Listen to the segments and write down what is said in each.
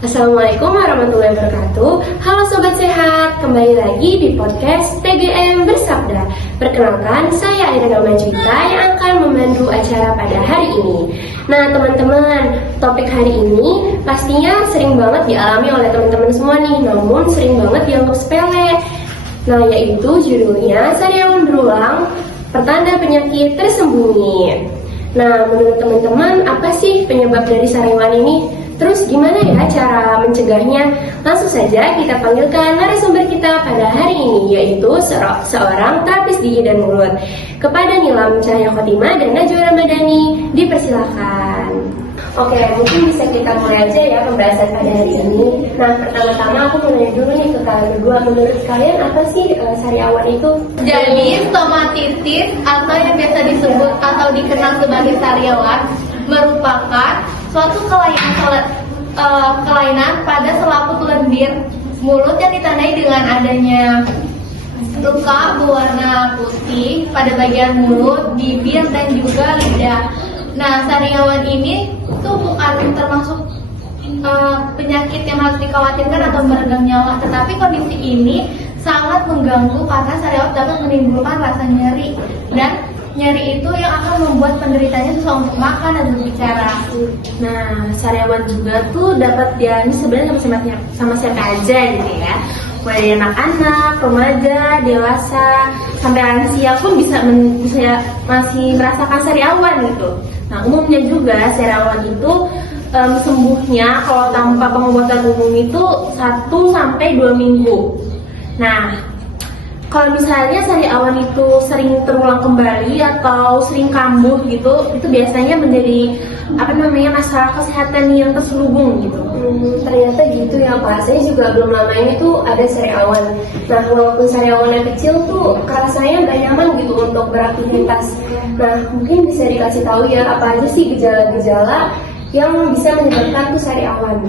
Assalamualaikum warahmatullahi wabarakatuh. Halo Sobat Sehat, kembali lagi di podcast TGM Bersabda. Perkenalkan, saya Aira Majwita yang akan memandu acara pada hari ini. Nah teman-teman, topik hari ini pastinya sering banget dialami oleh teman-teman semua nih, namun sering banget dianggap sepele. Nah yaitu judulnya sariawan berulang, pertanda penyakit tersembunyi. Nah menurut teman-teman, apa sih penyebab dari sariawan ini? Terus gimana ya cara mencegahnya? Langsung saja kita panggilkan narasumber kita pada hari ini, yaitu seorang terapis gigi dan mulut. Kepada Nilam Cahaya Khotimah dan Najwa Ramadhani, dipersilakan. Oke, mungkin bisa kita mulai aja ya pembahasan pada hari ini. Nah, pertama-tama aku mau nanya dulu nih ke kalian berdua. Menurut kalian apa sih sariawan itu? Jadi, stomatitis atau yang biasa disebut atau dikenal sebagai sariawan merupakan suatu kelainan pada selaput lendir mulut yang ditandai dengan adanya luka berwarna putih pada bagian mulut, bibir, dan juga lidah. Nah, sariawan ini tuh bukan termasuk penyakit yang harus dikhawatirkan atau meregang nyawa, tetapi kondisi ini sangat mengganggu karena sariawan dapat menimbulkan rasa nyeri, dan nyeri itu yang akan membuat penderitanya susah untuk makan dan berbicara. Nah, sariawan juga tuh dapat dialami sebenarnya sama siapa aja gitu ya. Mulai dari anak-anak, remaja, dewasa, sampai lansia pun bisa masih merasakan sariawan gitu. Nah, umumnya juga sariawan itu sembuhnya kalau tanpa pengobatan umum itu 1-2 minggu. Nah, kalau misalnya sariawan itu sering terulang kembali atau sering kambuh gitu, itu biasanya menjadi masalah kesehatan yang terselubung gitu. Ternyata gitu ya Pak. Saya juga belum lama ini tuh ada sariawan. Nah, walaupun sariawannya kecil tuh rasanya nggak nyaman gitu untuk beraktivitas. Nah, mungkin bisa dikasih tahu ya apa aja sih gejala-gejala yang bisa menyebabkan tuh sariawan.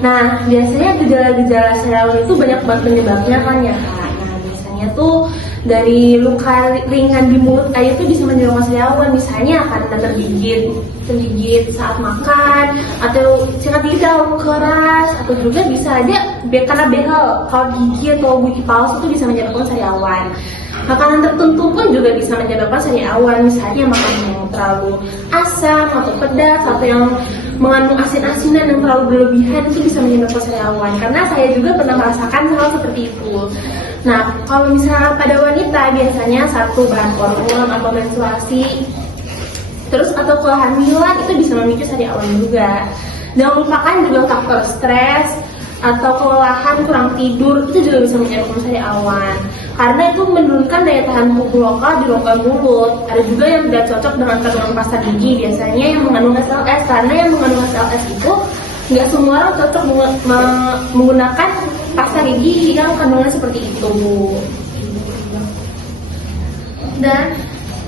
Nah, biasanya gejala-gejala sariawan itu banyak banget penyebabnya kan ya Kak. Tuh dari luka ringan di mulut aja tuh bisa menyebabkan sariawan, misalnya karena tergigit saat makan, atau sikat gigi terlalu keras, atau juga bisa aja karena behel, kalau gigi atau gigi palsu itu bisa menyebabkan sariawan. Makanan tertentu pun juga bisa menyebabkan sariawan, misalnya makanan yang terlalu asam atau pedas atau yang mengandung asin-asinan yang terlalu berlebihan itu bisa menyebabkan sariawan. Karena saya juga pernah merasakan hal seperti itu. Nah, kalau misalnya pada wanita biasanya bahan hormon atau menstruasi, terus atau kehamilan itu bisa memicu sariawan juga. Jangan lupakan juga faktor stres atau kelelahan, kurang tidur itu juga bisa menyebabkan sariawan. Karena itu menurunkan daya tahan tubuh lokal di rongga mulut. Ada juga yang tidak cocok dengan kandungan pasta gigi, biasanya yang mengandung SLS, karena yang mengandung SLS itu nggak semua orang cocok menggunakan pasta gigi yang kandungannya seperti itu. Dan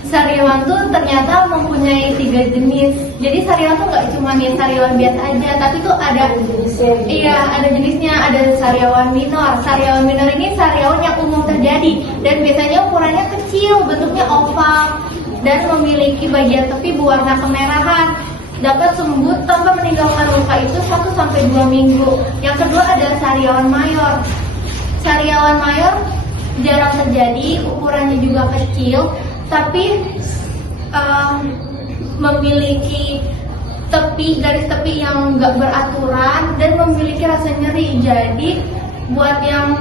sariawan tuh ternyata mempunyai 3 jenis. Jadi sariawan tuh nggak cuma nih sariawan biasa aja, tapi tuh ada jenisnya. Iya, ada jenisnya. Ada sariawan minor. Sariawan minor ini sariawan yang umum terjadi dan biasanya ukurannya kecil, bentuknya oval dan memiliki bagian tepi berwarna kemerahan. Dapat sembuh tanpa meninggalkan luka itu 1-2 minggu. Yang kedua ada sariawan mayor. Sariawan mayor jarang terjadi, ukurannya juga kecil, tapi memiliki garis tepi yang nggak beraturan dan memiliki rasa nyeri. Jadi buat yang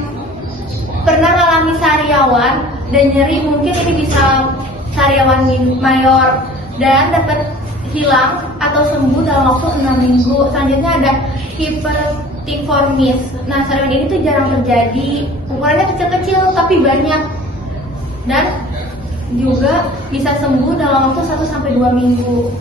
pernah mengalami sariawan dan nyeri, mungkin ini bisa sariawan mayor dan dapat hilang atau sembuh dalam waktu 6 minggu. Selanjutnya ada hipertiformis. Nah, sariawan ini tuh jarang terjadi, ukurannya kecil-kecil tapi banyak, dan juga bisa sembuh dalam waktu 1-2 minggu.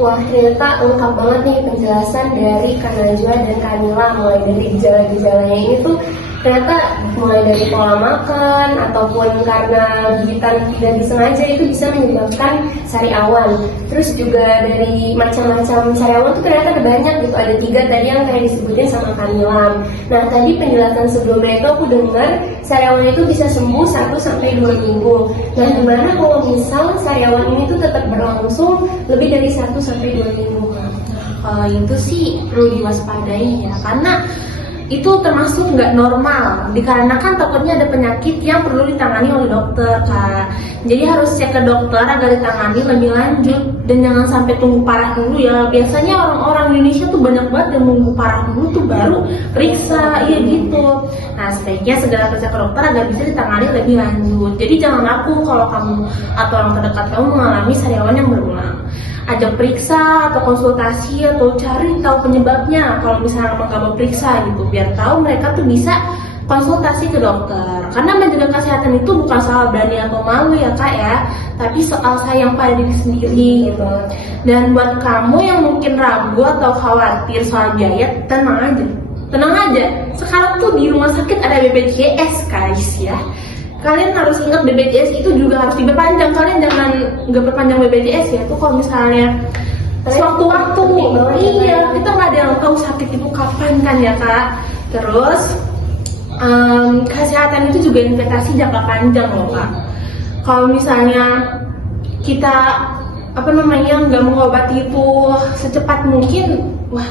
Wah, ternyata lengkap banget nih penjelasan dari Kak Najwa dan Kak Nila. Mulai dari gejala-gejalanya ini tuh ternyata mulai dari pola makan ataupun karena gigitan tidak disengaja itu bisa menyebabkan sariawan. Terus juga dari macam-macam sariawan itu ternyata ada banyak gitu. Ada 3 tadi yang kayak disebutin sama Kak Nilam. Nah, tadi penjelasan sebelumnya itu aku dengar sariawan itu bisa sembuh 1-2 minggu. Nah, gimana kalau misal sariawan ini tuh tetap berlangsung lebih dari 1-2 minggu? Kalau itu sih perlu diwaspadai ya, karena itu termasuk nggak normal dikarenakan takutnya ada penyakit yang perlu ditangani oleh dokter, Kak. Jadi harus cek ke dokter agar ditangani lebih lanjut dan jangan sampai tunggu parah dulu ya. Biasanya orang-orang Indonesia tuh banyak banget yang nunggu parah dulu tuh baru periksa, iya gitu. Nah, sebaiknya segera periksa ke dokter agar bisa ditangani lebih lanjut. Jadi jangan ragu kalau kamu atau orang terdekat kamu mengalami sariawan yang berulang. Ajak periksa atau konsultasi atau cari tahu penyebabnya kalau misalnya kamu mau periksa gitu, biar tahu mereka tuh bisa konsultasi ke dokter. Karena menjaga kesehatan itu bukan soal berani atau malu ya Kak ya, tapi soal sayang pada diri sendiri gitu. Dan buat kamu yang mungkin ragu atau khawatir soal biaya, tenang aja, sekarang tuh di rumah sakit ada BPJS guys ya. Kalian harus ingat BPJS itu juga harus diperpanjang. Kalian jangan nggak perpanjang BPJS ya. Itu kalau misalnya sewaktu-waktu, iya kita nggak ada yang tahu sakit itu kapan kan ya Kak. Terus kesehatan itu juga investasi jangka panjang loh Kak. Kalau misalnya kita nggak mengobati itu secepat mungkin, wah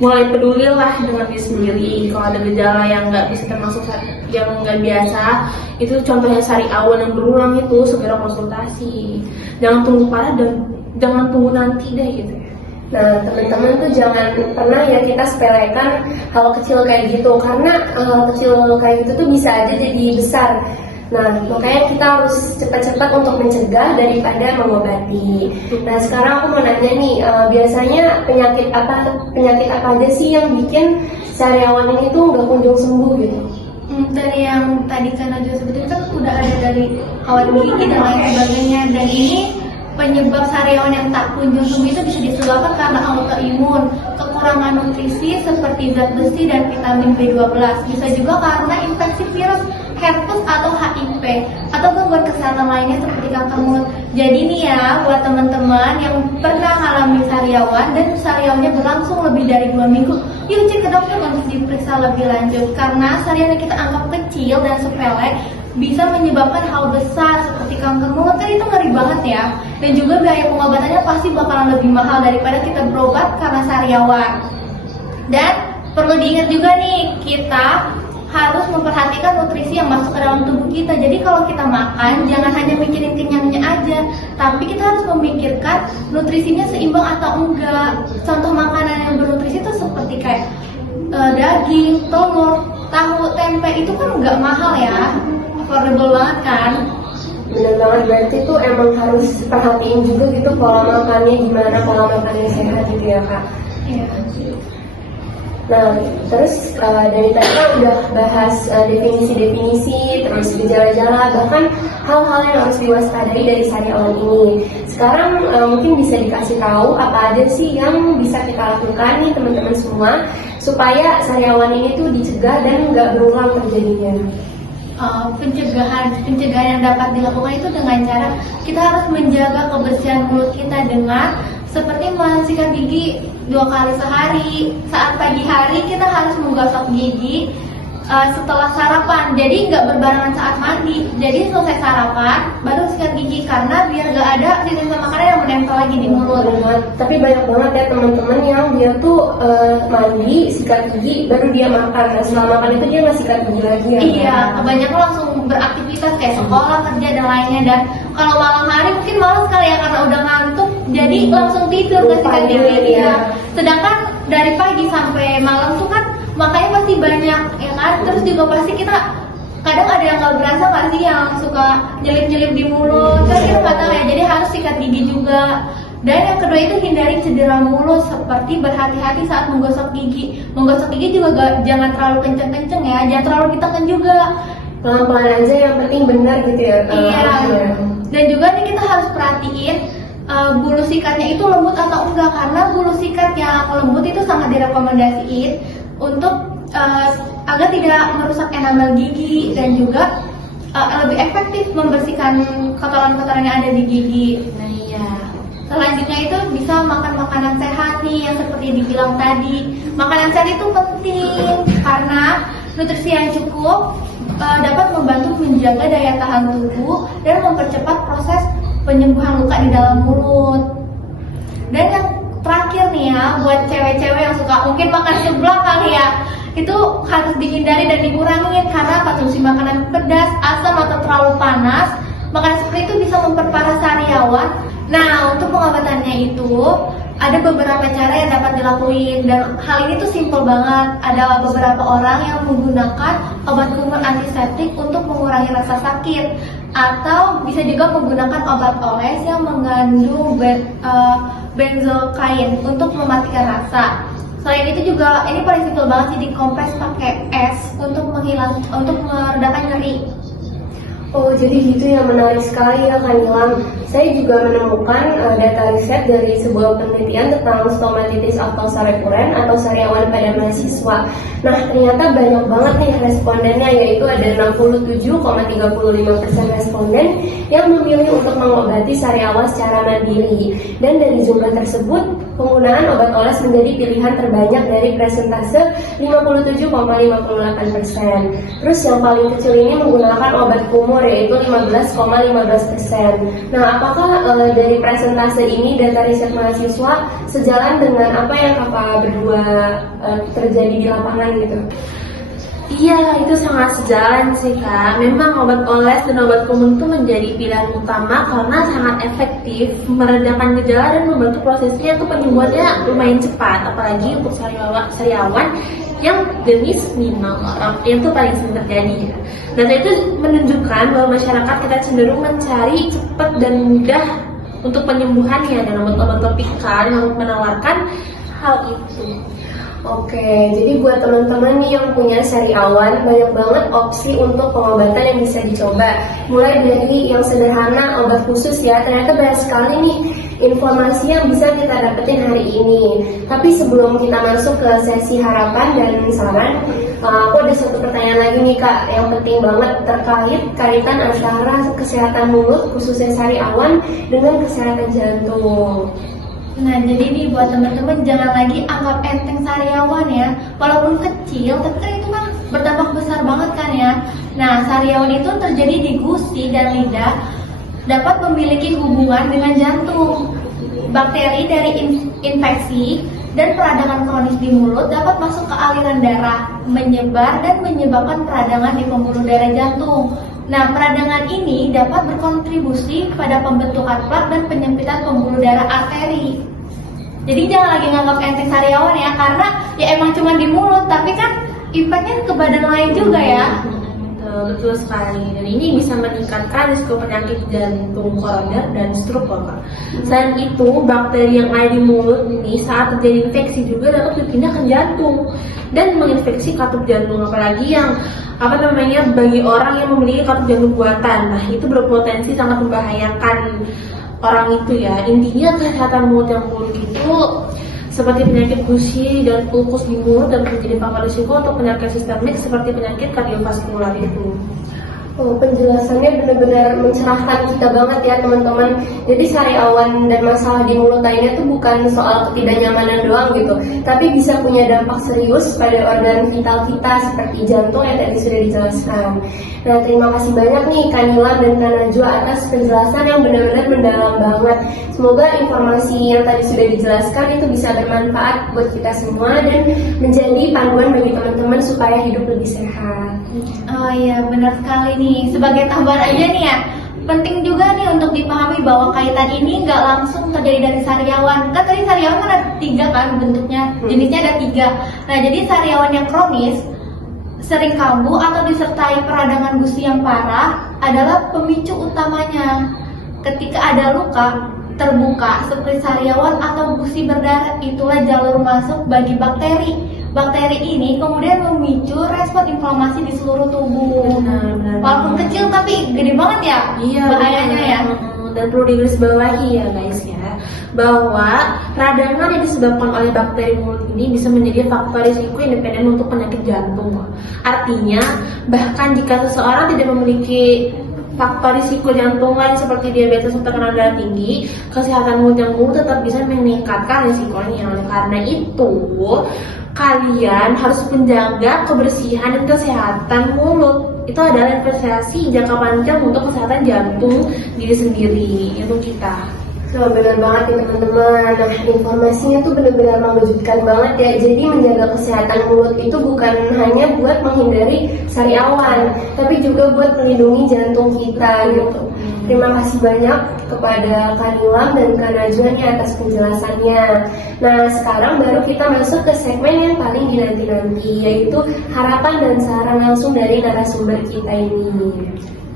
mulai peduli lah dengan diri sendiri. Kalau ada gejala yang nggak bisa termasuk yang nggak biasa, itu contohnya sariawan yang berulang, itu segera konsultasi. Jangan tunggu parah dan jangan tunggu nanti deh gitu. Nah, teman-teman tuh jangan pernah ya kita sepelekan hal kecil kayak gitu, karena hal kecil kayak gitu tuh bisa aja jadi besar. Nah, makanya kita harus cepat-cepat untuk mencegah daripada mengobati. Nah, sekarang aku mau nanya nih, biasanya penyakit apa aja sih yang bikin sariawan ini tuh nggak kunjung sembuh gitu? Dari yang tadi Kak Najwa sebutin kan udah ada dari kawat gigi dan lain sebagainya, dan ini penyebab sariawan yang tak kunjung sembuh itu bisa disebabkan karena autoimun, kekurangan nutrisi seperti zat besi dan vitamin B12, bisa juga karena infeksi virus herpes atau HIV, atau gangguan kesehatan lainnya seperti kanker mulut. Jadi nih ya, buat teman-teman yang pernah alami sariawan dan sariawannya berlangsung lebih dari 2 minggu, yuk cek ke dokter untuk diperiksa lebih lanjut. Karena sariawan yang kita anggap kecil dan sepele bisa menyebabkan hal besar seperti kanker mulut, kan itu ngeri banget ya. Dan juga biaya pengobatannya pasti bakalan lebih mahal daripada kita berobat karena sariawan. Dan perlu diingat juga nih, kita harus memperhatikan nutrisi yang masuk ke dalam tubuh kita. Jadi kalau kita makan, jangan hanya mikirin kenyangnya aja, tapi kita harus memikirkan nutrisinya seimbang atau enggak. Contoh makanan yang bernutrisi itu seperti kayak daging, telur, tahu, tempe, itu kan enggak mahal ya, affordable banget kan. Bener banget, berarti tuh emang harus perhatiin juga gitu pola makannya gimana, pola makannya sehat gitu ya Kak. Iya. Nah, terus dari tadi kan udah bahas definisi-definisi, terus gejala-gejala, bahkan hal-hal yang harus diwaspadai dari sariawan ini. Sekarang mungkin bisa dikasih tahu apa aja sih yang bisa kita lakukan nih teman-teman semua supaya sariawan ini tuh dicegah dan nggak berulang terjadinya. Pencegahan yang dapat dilakukan itu dengan cara kita harus menjaga kebersihan mulut kita dengan seperti membersihkan gigi 2 kali sehari. Saat pagi hari kita harus menggosok gigi setelah sarapan, jadi nggak berbarengan saat mandi. Jadi selesai sarapan baru sikat gigi, karena biar nggak ada sisa makanan yang menempel lagi di mulut. Tapi banyak banget ya teman-teman yang dia tuh mandi, sikat gigi, baru dia makan. Dan setelah makan itu dia nggak sikat gigi lagi ya. Iya, kebanyakan langsung beraktivitas kayak sekolah, kerja dan lainnya. Dan kalau malam hari mungkin malas kali ya karena udah ngantuk, jadi langsung tidur nggak sikat gigi. Ya. Sedangkan dari pagi sampai malam tuh kan makanya pasti banyak ya kan. Terus juga pasti kita kadang ada yang nggak berasa nggak sih, yang suka nyelip-nyelip di mulut, kan kita nggak tahu ya. Jadi harus sikat gigi juga. Dan yang kedua itu hindari cedera mulut, seperti berhati-hati saat menggosok gigi. Menggosok gigi juga jangan terlalu kenceng-kenceng ya, jangan terlalu ditekan juga. Pelan-pelan aja, yang penting benar gitu ya. Iya. Dan juga nih kita harus perhatiin bulu sikatnya itu lembut atau enggak, karena bulu sikat yang lembut itu sangat direkomendasiin untuk agar tidak merusak enamel gigi dan juga lebih efektif membersihkan kotoran-kotoran yang ada di gigi. Nah iya. Selanjutnya itu bisa makan makanan sehat nih, yang seperti dibilang tadi. Makanan sehat itu penting karena nutrisi yang cukup dapat membantu menjaga daya tahan tubuh dan mempercepat proses penyembuhan luka di dalam mulut. Dan yang terakhir utama buat cewek-cewek yang suka mungkin makan seblak kali ya. Itu harus dihindari dan dikurangi karena konsumsi makanan pedas, asam atau terlalu panas. Makanan seperti itu bisa memperparah sariawan. Nah, untuk pengobatannya itu ada beberapa cara yang dapat dilakuin dan hal ini tuh simple banget. Ada beberapa orang yang menggunakan obat kumur antiseptik untuk mengurangi rasa sakit, atau bisa juga menggunakan obat oles yang mengandung benzokain untuk mematikan rasa. Selain itu juga ini paling simpel banget sih, dikompres pakai es untuk meredakan nyeri. Oh, jadi gitu ya, menarik sekali ya Kak Nilam. Saya juga menemukan data riset dari sebuah penelitian tentang stomatitis aftosa rekuren atau sariawan pada mahasiswa. Nah, ternyata banyak banget nih respondennya, yaitu ada 67,35% responden yang memilih untuk mengobati sariawan secara mandiri. Dan dari jumlah tersebut, penggunaan obat oles menjadi pilihan terbanyak dari presentase 57,58%. Terus yang paling kecil ini menggunakan obat kumur, yaitu 15,15%. Nah, apakah dari presentase ini data riset mahasiswa sejalan dengan apa yang kakak berdua terjadi di lapangan gitu? Iya, itu sangat sejalan sih Kak. Memang obat oles dan obat kumur itu menjadi pilihan utama karena sangat efektif meredakan gejala dan membantu prosesnya itu penyembuhannya lumayan cepat, apalagi untuk sariawan yang jenis minor, yang itu paling sering terjadi ya. Data itu menunjukkan bahwa masyarakat kita cenderung mencari cepat dan mudah untuk penyembuhannya, dan obat-obat topikal yang menawarkan hal itu. Oke, jadi buat teman-teman nih yang punya sariawan, banyak banget opsi untuk pengobatan yang bisa dicoba. Mulai dari yang sederhana, obat khusus ya, ternyata banyak sekali nih informasi yang bisa kita dapetin hari ini. Tapi sebelum kita masuk ke sesi harapan dan saran, aku ada satu pertanyaan lagi nih Kak, yang penting banget terkait kaitan antara kesehatan mulut, khususnya sariawan, dengan kesehatan jantung. Nah, jadi nih buat teman-teman jangan lagi anggap enteng sariawan ya. Walaupun kecil, tapi kan itu kan berdampak besar banget kan ya. Nah, sariawan itu terjadi di gusi dan lidah, dapat memiliki hubungan dengan jantung. Bakteri dari infeksi dan peradangan kronis di mulut dapat masuk ke aliran darah, menyebar dan menyebabkan peradangan di pembuluh darah jantung. Nah, peradangan ini dapat berkontribusi pada pembentukan plak dan penyempitan pembuluh darah arteri. Jadi jangan lagi nganggap enteng sariawan ya, karena ya emang cuma di mulut, tapi kan impactnya ke badan lain juga ya. Betul sekali, dan ini bisa meningkatkan risiko penyakit jantung koroner dan stroke loh Kak. Selain itu, bakteri yang ada di mulut ini saat terjadi infeksi juga dapat berpindah ke jantung dan menginfeksi katup jantung, apalagi yang bagi orang yang memiliki katup jantung buatan. Nah, itu berpotensi sangat membahayakan orang itu ya. Intinya kesehatan mulut yang buruk itu seperti penyakit gusi dan ulkus di mulut dan menjadi faktor risiko untuk penyakit sistemik seperti penyakit kardiovaskular itu. Oh, penjelasannya benar-benar mencerahkan kita banget ya teman-teman. Jadi sariawan dan masalah di mulut lainnya itu bukan soal ketidaknyamanan doang gitu, tapi bisa punya dampak serius pada organ vital kita seperti jantung yang tadi sudah dijelaskan. Nah, terima kasih banyak nih Kak Nilam dan Kak Najwa atas penjelasan yang benar-benar mendalam banget. Semoga informasi yang tadi sudah dijelaskan itu bisa bermanfaat buat kita semua dan menjadi panduan bagi teman-teman supaya hidup lebih sehat. Oh iya, benar sekali nih. Sebagai tambahan aja nih ya, penting juga nih untuk dipahami bahwa kaitan ini nggak langsung terjadi dari sariawan. Kan tadi sariawan kan ada 3 kan bentuknya, jenisnya ada 3. Nah, jadi sariawan yang kronis, sering kambuh atau disertai peradangan gusi yang parah adalah pemicu utamanya. Ketika ada luka terbuka seperti sariawan atau gusi berdarah, itulah jalur masuk bagi bakteri. Bakteri ini kemudian memicu respon inflamasi di seluruh tubuh. Benar. Walaupun kecil tapi gede banget ya, Iya, bahayanya ya. Dan perlu digarisbawahi ya guys ya, bahwa peradangan yang disebabkan oleh bakteri mulut ini bisa menjadi faktor risiko independen untuk penyakit jantung. Artinya, bahkan jika seseorang tidak memiliki faktor risiko jantung lain seperti diabetes atau tekanan darah tinggi, kesehatan mulut yang buruk tetap bisa meningkatkan risikonya. Oleh karena itu, kalian harus menjaga kebersihan dan kesehatan mulut. Itu adalah investasi jangka panjang untuk kesehatan jantung diri sendiri, itu kita. Nah, benar banget ya teman-teman. Nah, informasinya tuh benar-benar mengejutkan banget ya. Jadi menjaga kesehatan mulut itu bukan hanya buat menghindari sariawan, tapi juga buat melindungi jantung kita gitu. Terima kasih banyak kepada Kak Nilam dan Kak Najwa nih atas penjelasannya. Nah, sekarang baru kita masuk ke segmen yang paling dinanti-nanti, yaitu harapan dan saran langsung dari narasumber kita ini.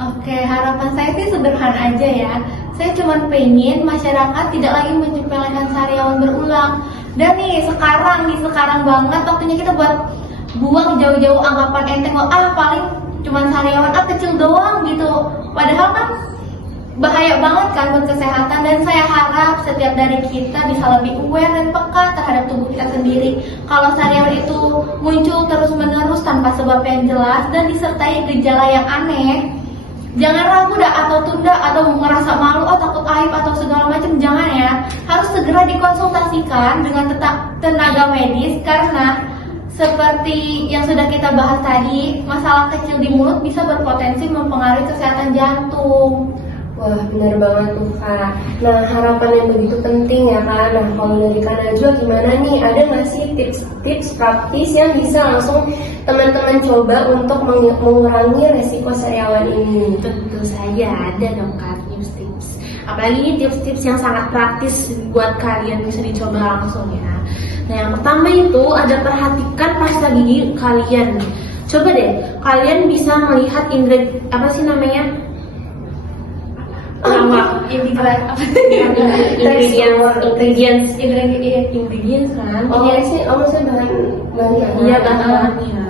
Oke, harapan saya sih sederhana aja ya. Saya cuma pengen masyarakat tidak lagi menyepelekan sariawan berulang. Dan nih sekarang banget waktunya kita buat buang jauh-jauh anggapan enteng, paling cuma sariawan kecil doang gitu. Padahal kan bahaya banget kan buat kesehatan, dan saya harap setiap dari kita bisa lebih aware dan peka terhadap tubuh kita sendiri. Kalau sariawan itu muncul terus-menerus tanpa sebab yang jelas dan disertai gejala yang aneh, jangan ragu atau tunda atau merasa malu, takut aib atau segala macam, jangan ya. Harus segera dikonsultasikan dengan tenaga medis, karena seperti yang sudah kita bahas tadi, masalah kecil di mulut bisa berpotensi mempengaruhi kesehatan jantung. Wah, benar banget tuh Kak. Nah, harapan yang begitu penting ya Kak. Nah, kalau dari Kak Najwa gimana nih? Ada nggak sih tips praktis yang bisa langsung teman-teman coba untuk mengurangi resiko sariawan ini? Tentu saja ada dong Kak tips-tips. Apalagi tips-tips yang sangat praktis buat kalian bisa dicoba langsung ya. Nah, yang pertama itu ada perhatikan pasta gigi kalian. Coba deh, kalian bisa melihat ingredients kan? Maksudnya bahan-bahannya. Iya, bahan-bahannya.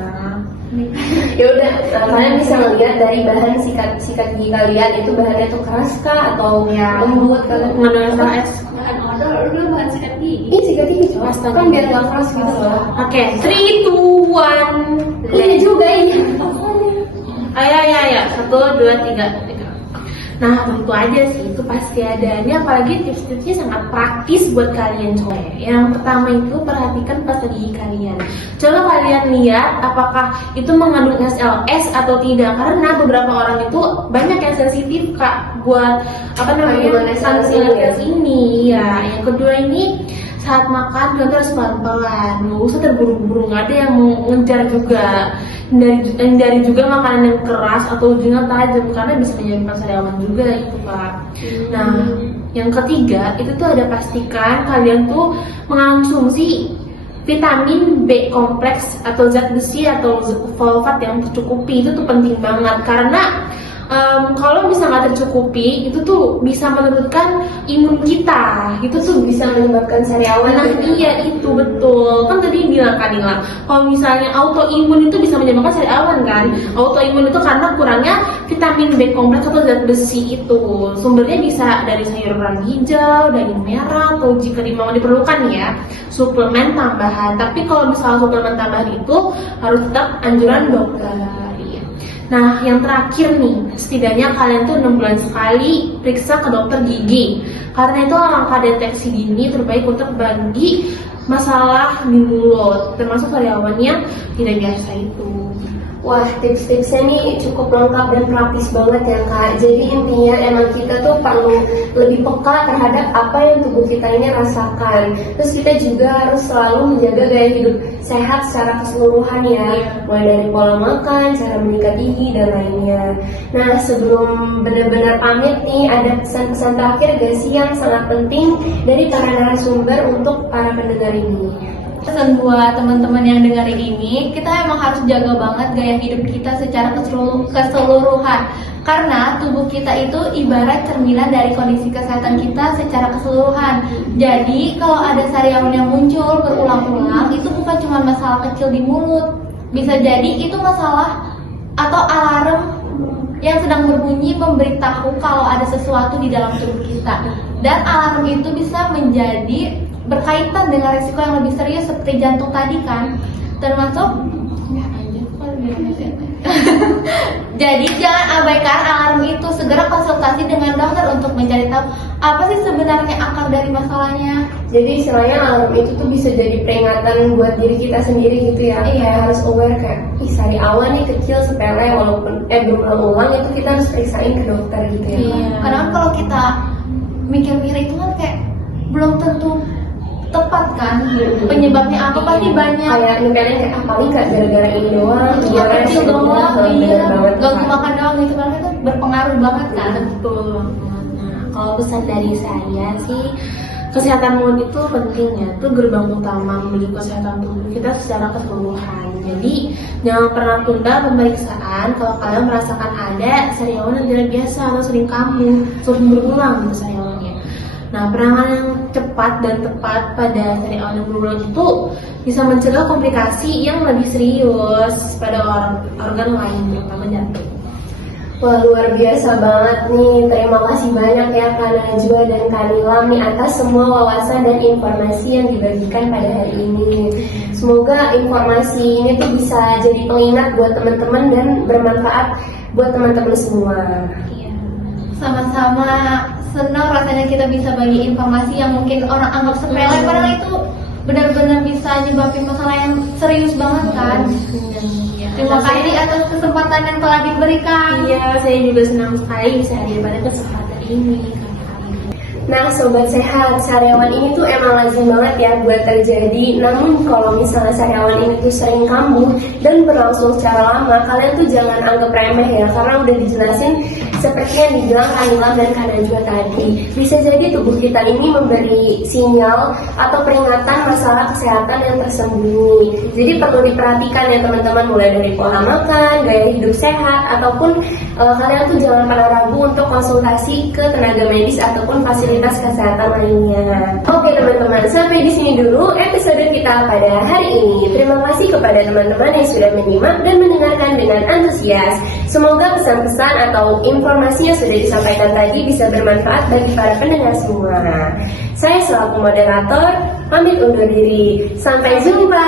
Ya udah, kalian bisa melihat dari bahan sikat gigi kalian itu bahannya tuh keras kah atau lembut kalian Menurut es. Bahan sikat gigi. Ini sikat gigi kan biar nggak keras gitu loh. Oke, 3, 2, 1. Ini juga ini. Ayo. 1, 2, 3. Nah, tentu aja sih, itu pasti ada. Ini apalagi tips-tipsnya sangat praktis buat kalian coba. Yang pertama itu perhatikan pasta gigi kalian. Coba kalian lihat apakah itu mengandung SLS atau tidak, karena beberapa orang itu banyak yang sensitif Kak buat SLS ini. Ya, yang kedua ini saat makan kita harus pelan-pelan, nggak usah terburu-buru, nggak ada yang mau ngejar juga. Hindari juga makanan yang keras atau ujungnya tajam karena bisa menyebabkan sariawan juga itu Pak. Nah, yang ketiga itu tuh ada pastikan kalian tuh mengonsumsi vitamin B kompleks atau zat besi atau folate yang tercukupi. Itu tuh penting banget karena kalau bisa nggak tercukupi itu tuh bisa menurunkan imun kita, itu tuh bisa menyebabkan sariawan. Nah iya itu betul kan tadi bilang kan Nila, kalau misalnya autoimun itu bisa menyebabkan sariawan kan. Autoimun itu karena kurangnya vitamin B kompleks atau zat besi itu. Sumbernya bisa dari sayuran hijau, daging merah, atau jika dimau diperlukan ya suplemen tambahan. Tapi kalau misalnya suplemen tambahan itu harus tetap anjuran dokter. Nah, yang terakhir nih, setidaknya kalian tuh 6 bulan sekali periksa ke dokter gigi. Karena itu langkah deteksi dini terbaik untuk bagi masalah di mulut, termasuk sariawannya tidak biasa itu. Wah, tips-tipsnya nih cukup lengkap dan praktis banget ya Kak. Jadi intinya emang kita tuh perlu lebih peka terhadap apa yang tubuh kita ini rasakan. Terus kita juga harus selalu menjaga gaya hidup sehat secara keseluruhan ya. Mulai dari pola makan, cara menyikat gigi, dan lainnya. Nah, sebelum benar-benar pamit nih, ada pesan-pesan terakhir gak sih yang sangat penting dari para narasumber untuk para pendengar ini? Pesan buat teman-teman yang dengerin ini, kita emang harus jaga banget gaya hidup kita secara keseluruhan. Karena tubuh kita itu ibarat cerminan dari kondisi kesehatan kita secara keseluruhan. Jadi kalau ada sariawan yang muncul berulang-ulang, itu bukan cuma masalah kecil di mulut. Bisa jadi itu masalah atau alarm yang sedang berbunyi memberitahu kalau ada sesuatu di dalam tubuh kita. Dan alarm itu bisa menjadi berkaitan dengan risiko yang lebih serius seperti jantung tadi kan, termasuk jadi jangan abaikan alarm itu, segera konsultasi dengan dokter untuk mencari tahu apa sih sebenarnya akar dari masalahnya. Jadi istilahnya alarm itu tuh bisa jadi peringatan buat diri kita sendiri gitu ya. Iya, harus aware kayak sariawan nih kecil sepele walaupun berulang-ulang itu kita harus periksain ke dokter gitu ya. Iya. Karena kalau kita mikir-mikir itu kan kayak belum tentu tepat kan, penyebabnya apa pasti banyak. Kayak mikirnya kayak paling gak gara-gara ini doang, Iya, kecil doang, iya, banget. gak makan doang gitu kan, itu berpengaruh banget kan. Betul. Nah, kalau pesan dari saya sih, kesehatan mulut itu penting ya, itu gerbang utama menuju kesehatan tubuh kita secara keseluruhan. Jadi jangan pernah tunda pemeriksaan kalau kalian merasakan ada sariawan yang tidak biasa atau sering kambuh, sering berulang gitu sariawannya. Nah, penanganan yang cepat dan tepat pada sariawan yang berulang itu bisa mencegah komplikasi yang lebih serius pada organ lain, terutama jantung. Wah, luar biasa banget nih. Terima kasih banyak ya Kak Najwa dan Kak Nilam nih atas semua wawasan dan informasi yang dibagikan pada hari ini. Semoga informasi ini tuh bisa jadi pengingat buat teman-teman dan bermanfaat buat teman-teman semua. Iya. Sama-sama senang rasanya kita bisa bagi informasi yang mungkin orang anggap sepele, padahal itu benar-benar bisa nyebabin masalah yang serius banget kan. Terima kasih atas kesempatan yang telah diberikan. Iya, saya juga senang sekali bisa hadir pada kesempatan ini. Nah, sobat sehat, sariawan ini tuh emang lazim banget ya buat terjadi. Namun kalau misalnya sariawan ini tuh sering kambuh dan berlangsung secara lama, kalian tuh jangan anggap remeh ya, karena udah dijelasin seperti yang dibilang Kanilam dan Kak Najwa tadi. Bisa jadi tubuh kita ini memberi sinyal atau peringatan masalah kesehatan yang tersembunyi. Jadi perlu diperhatikan ya teman-teman, mulai dari pola makan, gaya hidup sehat, ataupun kalian tuh jangan pernah ragu untuk konsultasi ke tenaga medis ataupun fasilitas kesehatan lainnya. Oke teman-teman, sampai di sini dulu episode kita pada hari ini. Terima kasih kepada teman-teman yang sudah menyimak dan mendengarkan dengan antusias. Semoga pesan-pesan atau informasi yang sudah disampaikan tadi bisa bermanfaat bagi para pendengar semua. Saya selaku moderator pamit undur diri. Sampai jumpa.